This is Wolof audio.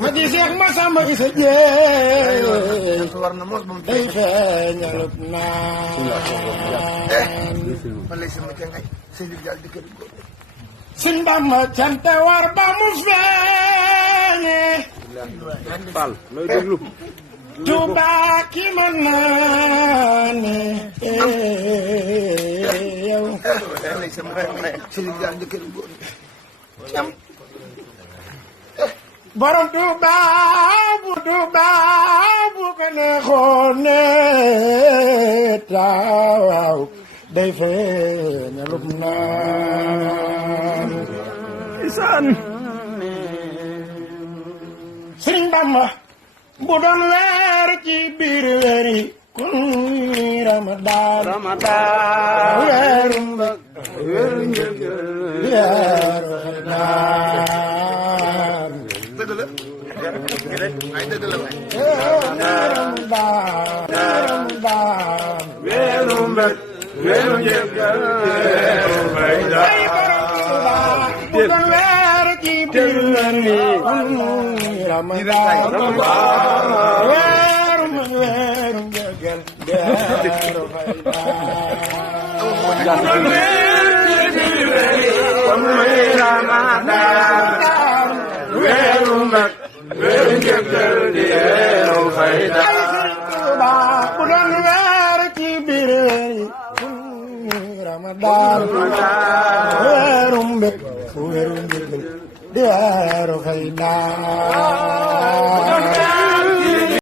ma ci Seex Masamba Isa Jéey day feeñalub naan Sëñ Bamba cante war ba mu feeñe Tuuba ki man naane yow borom Tuuba bu ko neexoon ne taaw day feeñalub naan isaan Sëriñ Bamba bu doon weer ci biir weer yi kun Ramadan weeru mbëgg weeru njëgal weeru xeydaan Ramadan weeru mbëgg weeru njëgal weeru xeydaan bu doon weer ci biir weer yi kun Ramadan weeru njëgal weeru xeydaan weeru mbëgg weeru njëgal weeru xeydaan bu doon weer ci biir Ramadan weeru mbëgg weeru njëgal weeru xeydaan